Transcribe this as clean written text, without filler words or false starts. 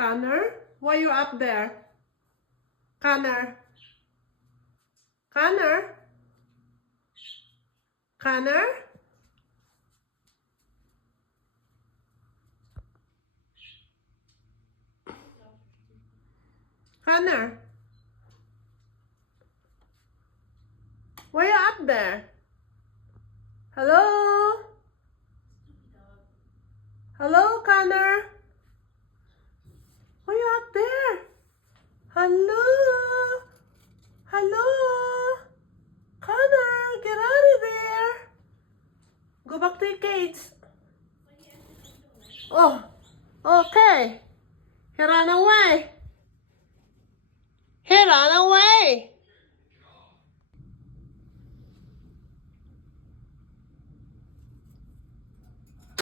Connor, why you up there? Connor. Connor? Connor? Connor? Why you up there? Hello? Hello, Connor? Why you up there? Hello? Hello? Connor, get out of there. Go back to your cage. Oh, okay. He ran away. He ran away.